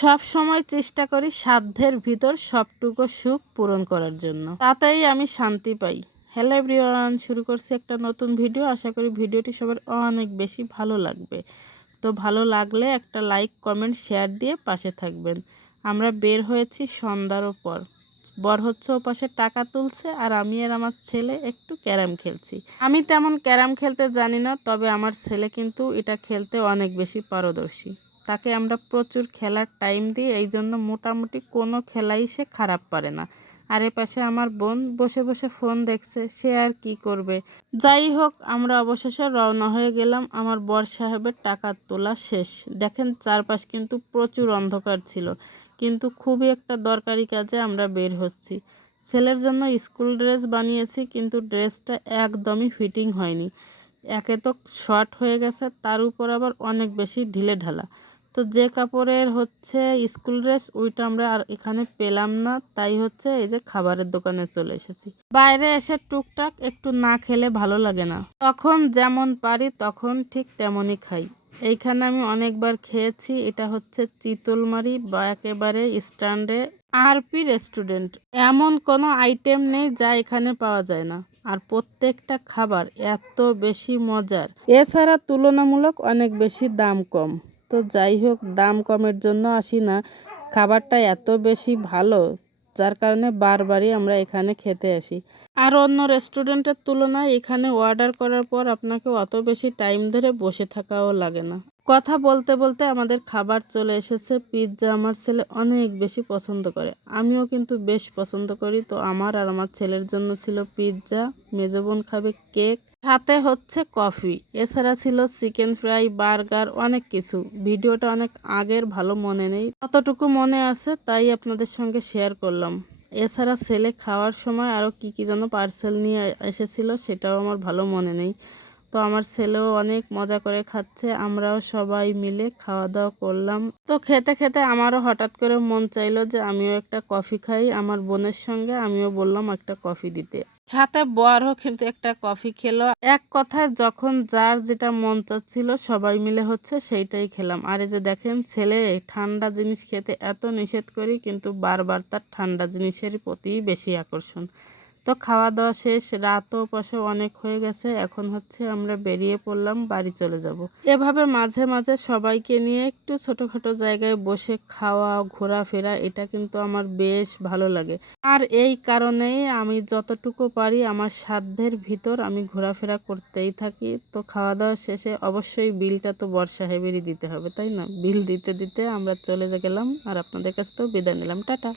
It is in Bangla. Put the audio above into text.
সব সময় চেষ্টা করি সাধ্যের ভিতর সবটুকু সুখ পূরণ করার জন্য, তাতেই আমি শান্তি পাই। হ্যালো এভরিওয়ান, শুরু করছি একটা নতুন ভিডিও। আশা করি ভিডিওটি সবার অনেক বেশি ভালো লাগবে। তো ভালো লাগলে একটা লাইক, কমেন্ট, শেয়ার দিয়ে পাশে থাকবেন। আমরা বের হয়েছি সন্ধ্যার পর। বর হচ্ছে ওপাশে টাকা তুলছে, আর আমি আর আমার ছেলে একটু ক্যারাম খেলছি। আমি তেমন ক্যারাম খেলতে জানি না, তবে আমার ছেলে কিন্তু এটা খেলতে অনেক বেশি পারদর্শী। তাকে আমরা প্রচুর খেলার টাইম দিই, এই জন্য মোটামুটি কোনো খেলাই সে খারাপ পারে না। আর এপাশে আমার বোন বসে বসে ফোন দেখছে, সে আর কি করবে। যাই হোক, আমরা অবশেষে রওনা হয়ে গেলাম। আমার বর সাহেবের টাকা তোলা শেষ। দেখেন চারপাশ কিন্তু প্রচুর অন্ধকার ছিল, কিন্তু খুবই একটা দরকারি কাজে আমরা বের হচ্ছি। ছেলের জন্য স্কুল ড্রেস বানিয়েছি, কিন্তু ড্রেসটা একদমই ফিটিং হয়নি। একে তো শর্ট হয়ে গেছে, তার উপর আবার অনেক বেশি ঢিলে ঢালা। তো যে কাপড়ের হচ্ছে স্কুল ড্রেস, ওইটা আমরা আর এখানে পেলাম না, তাই হচ্ছে এই যে খাবারের দোকানে চলে এসেছি। বাইরে এসে টুকটাক একটু না খেলে ভালো লাগে না, তখন যেমন পারি তখন ঠিক তেমনই খাই। এইখানে আমি অনেকবার খেয়েছি। এটা হচ্ছে চিতলমারি বা একেবারে স্ট্যান্ডে আরপি রেস্টুরেন্ট। এমন কোনো আইটেম নেই যা এখানে পাওয়া যায় না, আর প্রত্যেকটা খাবার এত বেশি মজার। এছাড়া তুলনামূলক অনেক বেশি দাম কম। তো যাই হোক, দাম কমের জন্য আসি না, খাবারটা এত বেশি ভালো, যার কারণে বারবারই আমরা এখানে খেতে আসি। আর অন্য রেস্টুরেন্টের তুলনায় এখানে অর্ডার করার পর আপনাকে অত বেশি টাইম ধরে বসে থাকাও লাগে না। কথা বলতে বলতে আমাদের খাবার চলে এসেছে। পিৎজা আমার ছেলে অনেক বেশি পছন্দ করে, আমিও কিন্তু বেশ পছন্দ করি। তো আমার আর আমার ছেলের জন্য ছিল পিৎজা, মেজো বোন খাবে কেক, সাথে হচ্ছে কফি। এছাড়া ছিল চিকেন ফ্রাই, বার্গার, অনেক কিছু। ভিডিওটা অনেক আগের, ভালো মনে নেই, ততটুকু মনে আছে তাই আপনাদের সঙ্গে শেয়ার করলাম। এছাড়া ছেলে খাওয়ার সময় আরও কী কী যেন পার্সেল নিয়ে এসেছিল, সেটাও আমার ভালো মনে নেই। তো আমার ছেলেও অনেক মজা করে খাচ্ছে, আমরাও সবাই মিলে খাওয়া দাওয়া করলাম। তো খেতে খেতে আমারও হঠাৎ করে মন চাইলো যে আমিও একটা কফি খাই আমার বোনের সঙ্গে। আমিও বললাম একটা কফি দিতে, সাথে বরও কিন্তু একটা কফি খেলো। এক কথায় যখন যার যেটা মন চাচ্ছিল সবাই মিলে হচ্ছে সেইটাই খেলাম। আর এই যে দেখেন, ছেলে ঠান্ডা জিনিস খেতে এত নিষেধ করি, কিন্তু বারবার তার ঠান্ডা জিনিসের প্রতি বেশি আকর্ষণ। তো খাওয়া দাওয়া শেষ, রাতও পাশে অনেক হয়ে গেছে। এখন হচ্ছে আমরা বেরিয়ে পড়লাম, বাড়ি চলে যাব। এভাবে মাঝে মাঝে সবাইকে নিয়ে একটু ছোটোখাটো জায়গায় বসে খাওয়া, ঘোরাফেরা, এটা কিন্তু আমার বেশ ভালো লাগে। আর এই কারণেই আমি যতটুকু পারি আমার সাধ্যের ভিতর আমি ঘোরাফেরা করতেই থাকি। তো খাওয়া দাওয়া শেষে অবশ্যই বিলটা তো বর সাহেবেরই দিতে হবে, তাই না? বিল দিতে দিতে আমরা চলে গেলাম, আর আপনাদের কাছ থেকেও বিদায় নিলাম। টাটা।